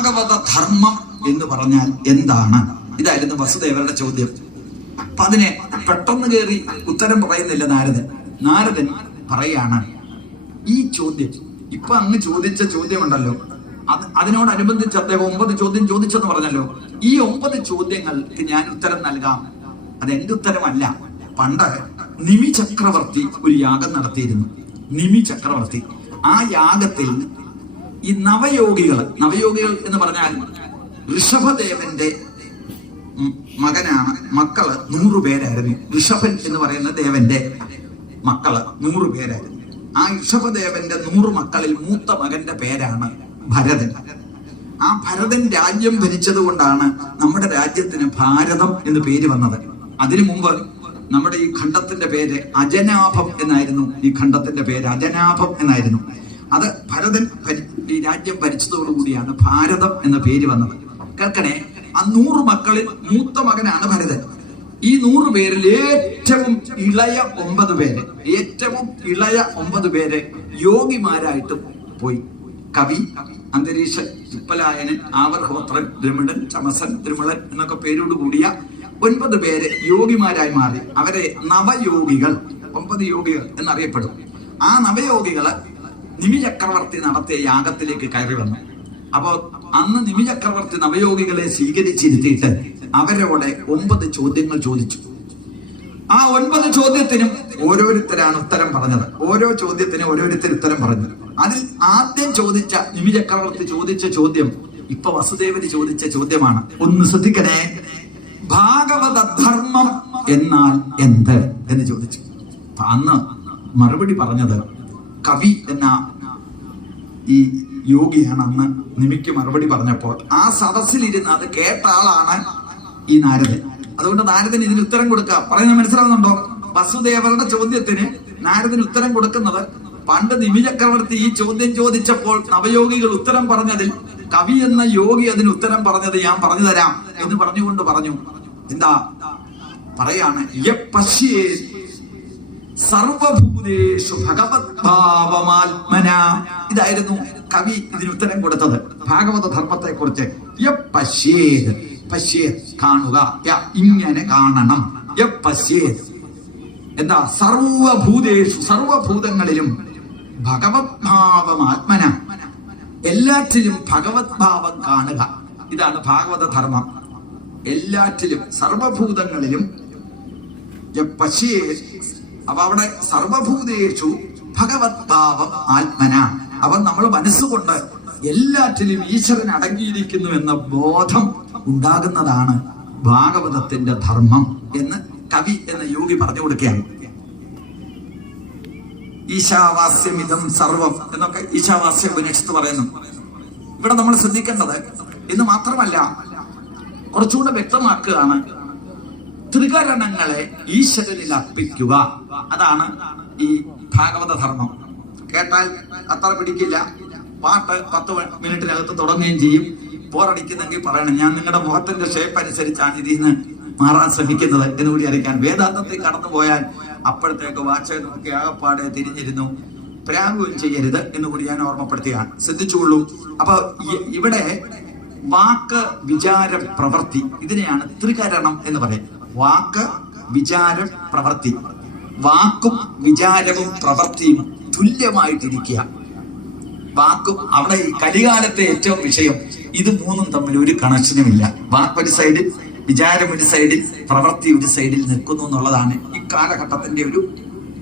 ഭാഗവത ധർമ്മം എന്ന് പറഞ്ഞാൽ എന്താണ്? ഇതായിരുന്നു വസുദേവരുടെ ചോദ്യം. അപ്പൊ അതിനെ പെട്ടെന്ന് കയറി ഉത്തരം പറയുന്നില്ല നാരദൻ പറയാണ്, ഈ ചോദ്യം ഇപ്പൊ അങ്ങ് ചോദിച്ച ചോദ്യമുണ്ടല്ലോ, അതിനോടനുബന്ധിച്ച് അദ്ദേഹം 9 ചോദ്യം ചോദിച്ചെന്ന് പറഞ്ഞല്ലോ. ഈ 9 ചോദ്യങ്ങൾക്ക് ഞാൻ ഉത്തരം നൽകാം. അതെന്റെ ഉത്തരമല്ല. പണ്ട് നിമി ചക്രവർത്തി ഒരു യാഗം നടത്തിയിരുന്നു. നിമി ചക്രവർത്തി ആ യാഗത്തിൽ ഈ നവയോഗികൾ എന്ന് പറഞ്ഞാൽ ഋഷഭദേവന്റെ മക്കള് 100 പേരായിരുന്നു. ഋഷഭൻ എന്ന് പറയുന്ന ദേവന്റെ മക്കള് 100 പേരായിരുന്നു. ആ ഋഷഭദേവന്റെ 100 മക്കളിൽ മൂത്ത മകന്റെ പേരാണ് ഭരതൻ. ആ ഭരതൻ രാജ്യം ഭരിച്ചത് കൊണ്ടാണ് നമ്മുടെ രാജ്യത്തിന് ഭാരതം എന്ന് പേര് വന്നത്. അതിനു മുമ്പ് നമ്മുടെ ഈ ഖണ്ഡത്തിന്റെ പേര് അജനാഭം എന്നായിരുന്നു. ഈ ഖണ്ഡത്തിന്റെ പേര് അജനാഭം എന്നായിരുന്നു. അത് ഭരതൻ ഈ രാജ്യം ഭരിച്ചതോടുകൂടിയാണ് ഭാരതം എന്ന പേര് വന്നത്. കേൾക്കണേ, ആ 100 മക്കളിൽ മൂത്ത മകനാണ് ഭരതൻ. ഈ 100 പേരിൽ ഏറ്റവും ഇളയ 9 പേര് യോഗിമാരായിട്ട് പോയി. കവി, അന്തരീക്ഷ ഉപ്പലായനൻ, ആവർഹോത്രൻ, രമിഡൻ, ചമസൻ, ത്രിമളൻ എന്നൊക്കെ പേരോട് കൂടിയ 9 പേര് യോഗിമാരായി മാറി. അവരെ നവയോഗികൾ, 9 യോഗികൾ എന്നറിയപ്പെടും. ആ നവയോഗികള് നിമി ചക്രവർത്തി നടത്തിയ യാഗത്തിലേക്ക് കയറി വന്നു. അപ്പോ അന്ന് നിമി ചക്രവർത്തി നവയോഗികളെ സ്വീകരിച്ചിരുത്തിയിട്ട് അവരോട് 9 ചോദ്യങ്ങൾ ചോദിച്ചു. ആ 9 ചോദ്യത്തിനും ഓരോരുത്തരാണ് ഉത്തരം പറഞ്ഞത്. ഓരോ ചോദ്യത്തിനും ഓരോരുത്തർ ഉത്തരം പറഞ്ഞു. അതിൽ ആദ്യം ചോദിച്ച നിമി ചക്രവർത്തി ചോദിച്ച ചോദ്യം ഇപ്പൊ വസുദേവന് ചോദിച്ച ചോദ്യമാണ്. ഒന്ന് ശ്രദ്ധിക്കണേ. ഭാഗവത ധർമ്മം എന്നാൽ എന്ത് എന്ന് ചോദിച്ചു. അന്ന് മറുപടി പറഞ്ഞത് കവി എന്ന ഈ യോഗിയാണ്. അന്ന് നിമിക്ക് മറുപടി പറഞ്ഞപ്പോൾ ആ സദസ്സിലിരുന്ന് അത് കേട്ട ആളാണ് ഈ നാരദൻ. അതുകൊണ്ട് നാരദൻ ഇതിന് ഉത്തരം കൊടുക്കാം. പറയുന്നത് മനസ്സിലാവുന്നുണ്ടോ? വസുദേവരുടെ ചോദ്യത്തിന് നാരദന് ഉത്തരം കൊടുക്കുന്നത് പണ്ട് നിമി ചക്രവർത്തി ഈ ചോദ്യം ചോദിച്ചപ്പോൾ നവയോഗികൾ ഉത്തരം പറഞ്ഞതിൽ കവി എന്ന യോഗി അതിന് ഉത്തരം പറഞ്ഞത് ഞാൻ പറഞ്ഞു തരാം എന്ന് പറഞ്ഞുകൊണ്ട് പറഞ്ഞു. എന്താ പറയാണ്? സർവഭൂതേഷു ഭഗവദ്ഭാവമാത്മന. ഇതായിരുന്നു കവി ഇതിന് ഉത്തരം കൊടുത്തത് ഭാഗവത ധർമ്മത്തെ കുറിച്ച്. കാണുക, ഇങ്ങനെ കാണണം. എന്താ? സർവഭൂതേഷു, സർവഭൂതങ്ങളിലും ഭഗവദ്ഭാവമാത്മന, എല്ലാറ്റിലും ഭഗവത് ഭാവം കാണുക. ഇതാണ് ഭാഗവത ധർമ്മം. എല്ലാറ്റിലും, സർവഭൂതങ്ങളിലും. അപ്പൊ അവിടെ സർവഭൂതേഷു ഭഗവത് ഭാവം ആത്മന, അവൻ നമ്മൾ മനസ്സുകൊണ്ട് എല്ലാറ്റിലും ഈശ്വരൻ അടങ്ങിയിരിക്കുന്നു എന്ന ബോധം ഉണ്ടാകുന്നതാണ് ഭാഗവതത്തിന്റെ ധർമ്മം എന്ന് കവി എന്ന യോഗി പറഞ്ഞു കൊടുക്കുകയാണ്. ഈശാവാസ്യമിതം സർവം എന്നൊക്കെ ഈശാവാസ്യ ഉപനിഷത്ത് പറയുന്നു. ഇവിടെ നമ്മൾ ശ്രദ്ധിക്കേണ്ടത് എന്ന് മാത്രമല്ല, കുറച്ചുകൂടെ വ്യക്തമാക്കുകയാണ്, ത്രികരണങ്ങളെ ഈശ്വരനിൽ അർപ്പിക്കുക. അതാണ് ഈ ഭാഗവത ധർമ്മം. കേട്ടാൽ അത്ര പിടിക്കില്ല. പാട്ട് 10 മിനിറ്റിനകത്ത് തുടങ്ങുകയും ചെയ്യും. ബോറടിക്കുന്നെങ്കിൽ പറയണം, ഞാൻ നിങ്ങളുടെ മുഖത്തിന്റെ ഷേപ്പ് അനുസരിച്ചാണ് ഇതിൽ നിന്ന് മാറാൻ ശ്രമിക്കുന്നത് എന്നുകൂടി അറിയിക്കാൻ. വേദാന്തത്തിൽ കടന്നുപോയാൽ അപ്പോഴത്തേക്ക് വാചകനൊക്കെ ആകപ്പാടെ തിരിഞ്ഞിരുന്നു പ്രാഗും ചെയ്യരുത് എന്നുകൂടി ഞാൻ ഓർമ്മപ്പെടുത്തുകയാണ്. ശ്രദ്ധിച്ചുകൊള്ളൂ. അപ്പൊ ഇവിടെ വാക്ക്, വിചാരം, പ്രവൃത്തി, ഇതിനെയാണ് ത്രികരണം എന്ന് പറയുന്നത്. വാക്ക്, വിചാരം, പ്രവൃത്തി. വാക്കും വിചാരവും പ്രവൃത്തിയും തുല്യമായിട്ടിരിക്കുക. വാക്കും അവിടെ ഈ കലികാലത്തെ ഏറ്റവും വിഷയം ഇത് മൂന്നും തമ്മിൽ ഒരു കണക്ഷനുമില്ല. വാക്ക് ഒരു സൈഡിൽ, വിചാരം ഒരു സൈഡിൽ, പ്രവൃത്തി ഒരു സൈഡിൽ നിൽക്കുന്നു എന്നുള്ളതാണ് ഈ കാലഘട്ടത്തിന്റെ ഒരു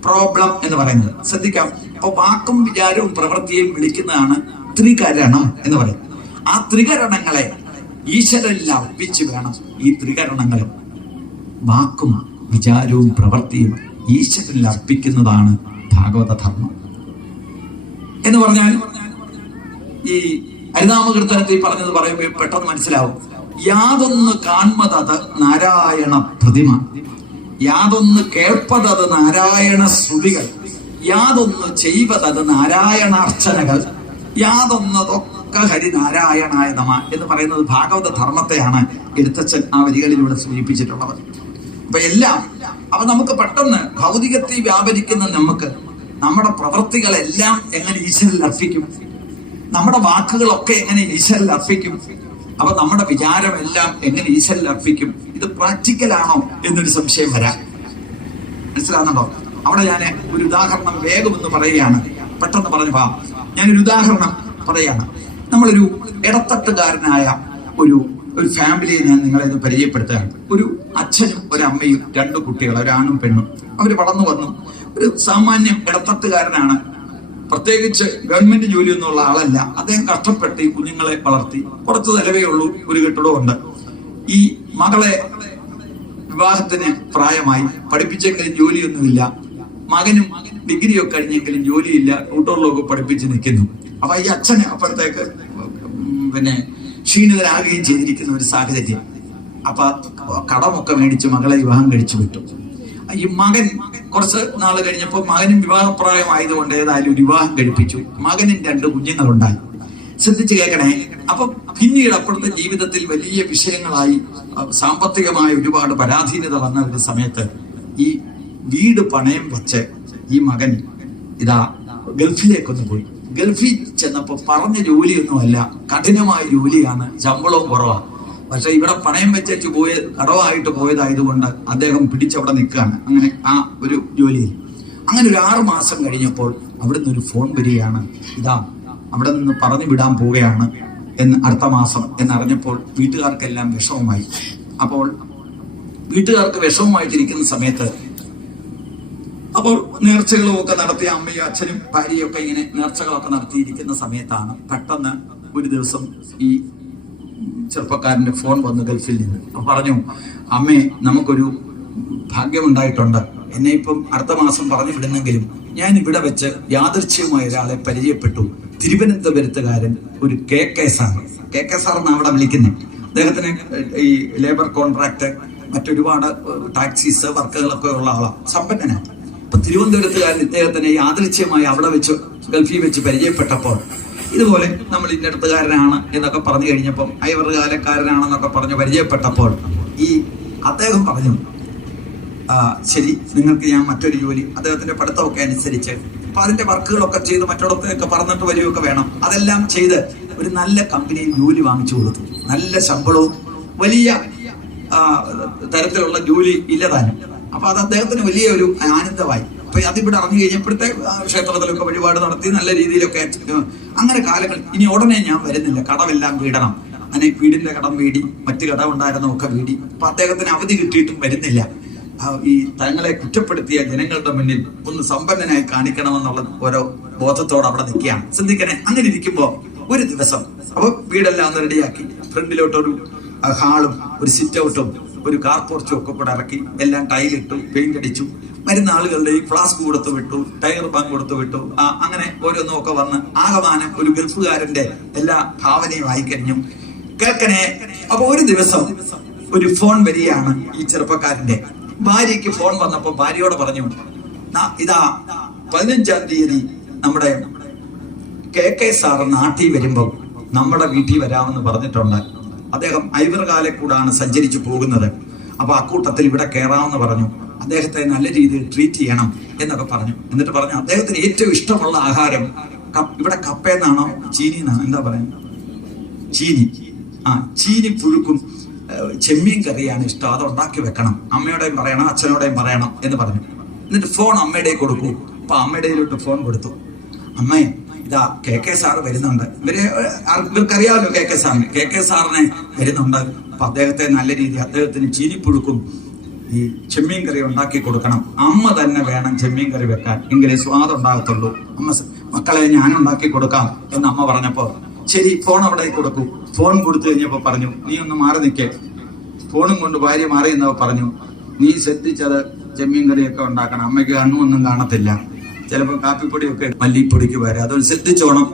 പ്രോബ്ലം എന്ന് പറയുന്നത്. ശ്രദ്ധിക്കാം. അപ്പൊ വാക്കും വിചാരവും പ്രവൃത്തിയെയും വിളിക്കുന്നതാണ് ത്രികരണം എന്ന് പറയുന്നത്. ആ ത്രികരണങ്ങളെ ഈശ്വരനിൽ അർപ്പിച്ച് വേണം. ഈ ത്രികരണങ്ങളും വാക്കും വിചാരവും പ്രവൃത്തിയും ഈശ്വരനിൽ അർപ്പിക്കുന്നതാണ് ഭാഗവത ധർമ്മം എന്ന് പറഞ്ഞാൽ. ഈ ഹരിനാമകീർത്തനത്തിൽ പറഞ്ഞത് പറയുമ്പോൾ പെട്ടെന്ന് മനസ്സിലാവും. യാതൊന്ന് കാൺമതത് നാരായണ പ്രതിമ, യാതൊന്ന് കേൾപ്പതത് നാരായണ ശ്രുതികൾ, യാതൊന്ന് ചെയ്വതത് നാരായണാർച്ചനകൾ, യാതൊന്നതൊക്കെ ഹരിനാരായണായ നമ എന്ന് പറയുന്നത് ഭാഗവത ധർമ്മത്തെയാണ് എഴുത്തച്ഛൻ ആ വരികളിലൂടെ സൂചിപ്പിച്ചിട്ടുള്ളത്. അപ്പൊ എല്ലാം അപ്പൊ നമുക്ക് പെട്ടെന്ന് ഭൗതികത്തിൽ വ്യാപരിക്കുന്ന നമുക്ക് നമ്മുടെ പ്രവൃത്തികളെല്ലാം എങ്ങനെ ഈശ്വരനിൽ അർപ്പിക്കും? നമ്മുടെ വാക്കുകളൊക്കെ എങ്ങനെ ഈശ്വരൽ അർപ്പിക്കും? അപ്പൊ നമ്മുടെ വിചാരമെല്ലാം എങ്ങനെ ഈശ്വരൽ അർപ്പിക്കും? ഇത് പ്രാക്ടിക്കലാണോ എന്നൊരു സംശയം വരാം. മനസ്സിലാകുന്നുണ്ടോ? അവിടെ ഞാൻ ഒരു ഉദാഹരണം വേഗം എന്ന് പറയുകയാണ്, പെട്ടെന്ന് പറഞ്ഞു പോവാം. ഞാനൊരു ഉദാഹരണം പറയാണ്. നമ്മളൊരു ഇടത്തട്ടുകാരനായ ഒരു ഫാമിലിയെ ഞാൻ നിങ്ങളെ ഇത് പരിചയപ്പെടുത്തുകയാണ്. ഒരു അച്ഛനും ഒരു അമ്മയും 2 കുട്ടികൾ, ഒരാണും പെണ്ണും. അവർ വളർന്നു വന്നു. ഒരു സാമാന്യം ഇടത്തട്ടുകാരനാണ്. പ്രത്യേകിച്ച് ഗവൺമെന്റ് ജോലിയൊന്നും ഉള്ള ആളല്ല. അദ്ദേഹം കഷ്ടപ്പെട്ട് ഈ കുഞ്ഞുങ്ങളെ വളർത്തി. കുറച്ച് നിലവേ ഉള്ളൂ, ഒരു കെട്ടിടമുണ്ട്. ഈ മകളെ വിവാഹത്തിന് പ്രായമായി, പഠിപ്പിച്ചെങ്കിലും ജോലിയൊന്നുമില്ല. മകനും ഡിഗ്രിയൊക്കെ കഴിഞ്ഞെങ്കിലും ജോലിയില്ല, ട്യൂട്ടോറിലൊക്കെ പഠിപ്പിച്ച് നിൽക്കുന്നു. അപ്പൊ ഈ അച്ഛന് അപ്പോഴത്തേക്ക് ക്ഷീണിതരാകുകയും ചെയ്തിരിക്കുന്ന ഒരു സാഹചര്യം. അപ്പൊ കടമൊക്കെ മേടിച്ച് മകളെ വിവാഹം കഴിച്ചു വിട്ടു. ഈ മകൻ കുറച്ച് നാള് കഴിഞ്ഞപ്പോൾ മകനും വിവാഹപ്രായമായതുകൊണ്ട് ഏതായാലും ഒരു വിവാഹം കഴിപ്പിച്ചു. മകനും 2 കുഞ്ഞുങ്ങളുണ്ടായി. ശ്രദ്ധിച്ച് കേൾക്കണേ. അപ്പൊ പിന്നീട് അപ്പോഴത്തെ ജീവിതത്തിൽ വലിയ വിഷയങ്ങളായി, സാമ്പത്തികമായ ഒരുപാട് പരാധീനത വന്ന ഒരു സമയത്ത് ഈ വീട് പണയം വെച്ച് ഈ മകൻ ഇതാ ഗൾഫിലേക്കൊന്ന് പോയി. ഗൾഫിൽ ചെന്നപ്പോ പറഞ്ഞ ജോലിയൊന്നുമല്ല, കഠിനമായ ജോലിയാണ്, ശമ്പളവും കുറവാണ്. പക്ഷെ ഇവിടെ പണയം വെച്ചു പോയ കടവായിട്ട് പോയതായതുകൊണ്ട് അദ്ദേഹം പിടിച്ചവിടെ നിൽക്കുകയാണ്. അങ്ങനെ ആ ഒരു ജോലിയിൽ അങ്ങനെ ഒരു 6 മാസം കഴിഞ്ഞപ്പോൾ അവിടുന്ന് ഒരു ഫോൺ വരികയാണ്. ഇതാ അവിടെ നിന്ന് പറഞ്ഞു വിടാൻ പോവുകയാണ് അടുത്ത മാസം എന്നറിഞ്ഞപ്പോൾ വീട്ടുകാർക്കെല്ലാം വിഷമമായി. അപ്പോൾ വീട്ടുകാർക്ക് വിഷമമായിട്ടിരിക്കുന്ന സമയത്ത് അപ്പോൾ നേർച്ചകളും ഒക്കെ നടത്തിയ അമ്മയും അച്ഛനും ഭാര്യയും ഒക്കെ ഇങ്ങനെ നേർച്ചകളൊക്കെ നടത്തിയിരിക്കുന്ന സമയത്താണ് പെട്ടെന്ന് ഒരു ദിവസം ഈ ചെറുപ്പക്കാരന്റെ ഫോൺ വന്നു ഗൾഫിൽ നിന്ന്. പറഞ്ഞു, അമ്മേ, നമുക്കൊരു ഭാഗ്യമുണ്ടായിട്ടുണ്ട്. എന്നെ ഇപ്പം അടുത്ത മാസം പറഞ്ഞു വിടുന്നെങ്കിലും ഞാൻ ഇവിടെ വെച്ച് യാദൃച്ഛ്യമായ ഒരാളെ പരിചയപ്പെട്ടു. തിരുവനന്തപുരത്തുകാരൻ ഒരു KK സാർ. KK സാർ എന്നാണ് അവിടെ വിളിക്കുന്നത്. അദ്ദേഹത്തിന് ഈ ലേബർ കോൺട്രാക്ട്, മറ്റൊരുപാട് ടാക്സീസ് വർക്കുകളൊക്കെ ഉള്ള ആളാണ്, സമ്പന്നനാണ്. അപ്പൊ തിരുവനന്തപുരത്തുകാരൻ ഇദ്ദേഹത്തിനെ യാദൃച്ഛ്യമായി അവിടെ വെച്ച് ഗൾഫിൽ വെച്ച് പരിചയപ്പെട്ടപ്പോൾ ഇതുപോലെ നമ്മൾ ഇന്നടത്തുകാരനാണ് എന്നൊക്കെ പറഞ്ഞു കഴിഞ്ഞപ്പം അയവറുകാലക്കാരനാണെന്നൊക്കെ പറഞ്ഞ് പരിചയപ്പെട്ടപ്പോൾ ഈ അദ്ദേഹം പറഞ്ഞു, ശരി, നിങ്ങൾക്ക് ഞാൻ മറ്റൊരു ജോലി, അദ്ദേഹത്തിന്റെ പഠിത്തമൊക്കെ അനുസരിച്ച് അപ്പൊ അതിന്റെ വർക്കുകളൊക്കെ ചെയ്ത് മറ്റൊടത്തൊക്കെ പറഞ്ഞിട്ട് വരികയൊക്കെ വേണം. അതെല്ലാം ചെയ്ത് ഒരു നല്ല കമ്പനിയിൽ ജോലി വാങ്ങിച്ചു കൊടുത്തു. നല്ല ശമ്പളവും വലിയ തരത്തിലുള്ള ജോലി ഇല്ലതാനും. അപ്പൊ അത് അദ്ദേഹത്തിന് വലിയ ഒരു ആനന്ദമായി. അപ്പൊ അതിവിടെ അറിഞ്ഞു കഴിഞ്ഞപ്പോഴത്തെ ക്ഷേത്രത്തിലൊക്കെ വഴിപാട് നടത്തി നല്ല രീതിയിലൊക്കെ അങ്ങനെ കാലങ്ങൾ. ഇനി ഉടനെ ഞാൻ വരുന്നില്ല, കടമെല്ലാം വീടണം. അങ്ങനെ വീടിന്റെ കടം വീടി, മറ്റു കടമുണ്ടായിരുന്നൊക്കെ വീടി. അപ്പൊ അദ്ദേഹത്തിന് അവധി കിട്ടിയിട്ടും വരുന്നില്ല. ഈ തങ്ങളെ കുറ്റപ്പെടുത്തിയ ജനങ്ങളുടെ മുന്നിൽ ഒന്ന് സമ്പന്നനായി കാണിക്കണമെന്നുള്ള ഓരോ ബോധത്തോടെ അവിടെ നിൽക്കുകയാണ്. ശ്രദ്ധിക്കണേ. അങ്ങനെ ഇരിക്കുമ്പോ ഒരു ദിവസം അപ്പൊ വീടെല്ലാം ഒന്ന് റെഡിയാക്കി, ഫ്രണ്ടിലോട്ടൊരു ഹാളും ഒരു സിറ്റ് ഔട്ടും ഒരു കാർ പോർച്ചും ഒക്കെ കൂടെ ഇറക്കി, എല്ലാം ടൈലിട്ടു, പെയിന്റ് അടിച്ചു. വരുന്ന ആളുകളുടെ ഈ ഫ്ലാസ്ക് കൊടുത്തു വിട്ടു, ടയർ ബാങ്ക് കൊടുത്തു വിട്ടു. അങ്ങനെ ഓരോന്നും ഒക്കെ വന്ന് ആകമാനം ഒരു ഗൾഫുകാരന്റെ എല്ലാ ഭാവനയും ആയിക്കഴിഞ്ഞു. കേൾക്കണേ. അപ്പൊ ഒരു ദിവസം ഒരു ഫോൺ വരികയാണ് ഈ ചെറുപ്പക്കാരന്റെ. ഭാര്യയ്ക്ക് ഫോൺ വന്നപ്പോ ഭാര്യയോട് പറഞ്ഞു, ഇതാ 15-ാം തീയതി നമ്മുടെ KK സാർ നാട്ടിൽ വരുമ്പോ നമ്മുടെ വീട്ടിൽ വരാമെന്ന് പറഞ്ഞിട്ടുണ്ട്. അദ്ദേഹം ഐവറുകാലക്കൂടാണ് സഞ്ചരിച്ചു പോകുന്നത്. അപ്പൊ അക്കൂട്ടത്തിൽ ഇവിടെ കയറാമെന്ന് പറഞ്ഞു. അദ്ദേഹത്തെ നല്ല രീതിയിൽ ട്രീറ്റ് ചെയ്യണം എന്നൊക്കെ പറഞ്ഞു. എന്നിട്ട് പറഞ്ഞു, അദ്ദേഹത്തിന് ഏറ്റവും ഇഷ്ടമുള്ള ആഹാരം ഇവിടെ കപ്പയെന്നാണോ ചീനി എന്നാണോ എന്താ പറയുന്നത്, ചീനി പുഴുക്കും ചെമ്മീൻ കറിയാണ് ഇഷ്ടം, അത് ഉണ്ടാക്കി വെക്കണം, അമ്മയോടെയും പറയണം അച്ഛനോടെയും പറയണം എന്ന് പറഞ്ഞു. എന്നിട്ട് ഫോൺ അമ്മയുടെ കൊടുക്കൂ. അപ്പൊ അമ്മയുടെയിലോട്ട് ഫോൺ കൊടുത്തു. അമ്മേ, ഇതാ KK സാറ് വരുന്നുണ്ട്. ഇവർക്കറിയാമല്ലോ KK സാറിനെ വരുന്നുണ്ട്. അപ്പൊ അദ്ദേഹത്തെ നല്ല രീതിയിൽ അദ്ദേഹത്തിന് ചീനിപ്പുഴുക്കും ഈ ചെമ്മീൻ കറി ഉണ്ടാക്കി കൊടുക്കണം. അമ്മ തന്നെ വേണം ചെമ്മീൻ കറി വെക്കാൻ, എങ്കിലേ സ്വാദ് ഉണ്ടാകത്തുള്ളൂ. മക്കളെ ഞാൻ ഉണ്ടാക്കി കൊടുക്കാം എന്ന് അമ്മ പറഞ്ഞപ്പോ ശരി, ഫോൺ അവിടെ കൊടുക്കൂ. ഫോൺ കൊടുത്തു കഴിഞ്ഞപ്പോ പറഞ്ഞു, നീ ഒന്ന് മാറി നിൽക്കേ. ഫോണും കൊണ്ട് ഭാര്യ മാറി എന്നവ പറഞ്ഞു, നീ ശ്രദ്ധിച്ചത് ചെമ്മീൻ കറിയൊക്കെ ഉണ്ടാക്കണം, അമ്മയ്ക്ക് കണ്ണൊന്നും കാണത്തില്ല, ചിലപ്പോൾ കാപ്പിപ്പൊടിയൊക്കെ മല്ലിപ്പൊടിക്ക് വരാം, അതൊന്ന് ശ്രദ്ധിച്ചോണം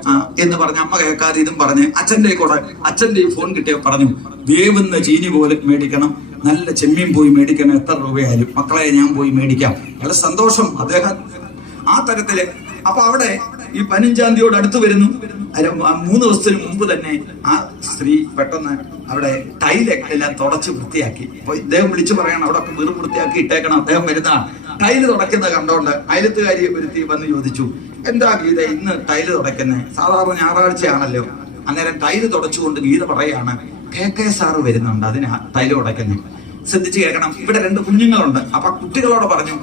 എന്ന് പറഞ്ഞ് അമ്മ കേൾക്കാതെ ഇതും പറഞ്ഞ് അച്ഛന്റെ ഈ ഫോൺ കിട്ടിയ പറഞ്ഞു, വേവുന്ന ചീനി പോലെ മേടിക്കണം, നല്ല ചെമ്മീൻ പോയി മേടിക്കണം, എത്ര രൂപയായാലും മക്കളെ ഞാൻ പോയി മേടിക്കാം. വളരെ സന്തോഷം അദ്ദേഹം ആ തരത്തില്. അപ്പൊ അവിടെ ഈ 15-ാം തീയതിയോട് അടുത്ത് വരുന്നു. 3 ദിവസത്തിന് മുമ്പ് തന്നെ ആ സ്ത്രീ പെട്ടെന്ന് അവിടെ ടൈലൊക്കെ എല്ലാം തുടച്ച് വൃത്തിയാക്കി. അപ്പൊ ഇദ്ദേഹം വിളിച്ചു പറയണം, അവിടെ വെറും വൃത്തിയാക്കി ഇട്ടേക്കണം, അദ്ദേഹം വരുന്നതാണ്. ടൈല് തുടയ്ക്കുന്നത് കണ്ടോണ്ട് അയലത്തുകാരിയെ വരുത്തി വന്ന് ചോദിച്ചു, എന്താ ഗീത ഇന്ന് ടൈല് തുടയ്ക്കുന്നത്? സാധാരണ ഞായറാഴ്ചയാണല്ലോ. അന്നേരം ടൈല് തുടച്ചുകൊണ്ട് ഗീത പറയാണ്, KK സാറ് വരുന്നുണ്ട്, അതിനാ ടൈല് തുടയ്ക്കുന്നത്. ശ്രദ്ധിച്ച് കേൾക്കണം. ഇവിടെ 2 കുഞ്ഞുങ്ങളുണ്ട്. അപ്പൊ കുട്ടികളോട് പറഞ്ഞു,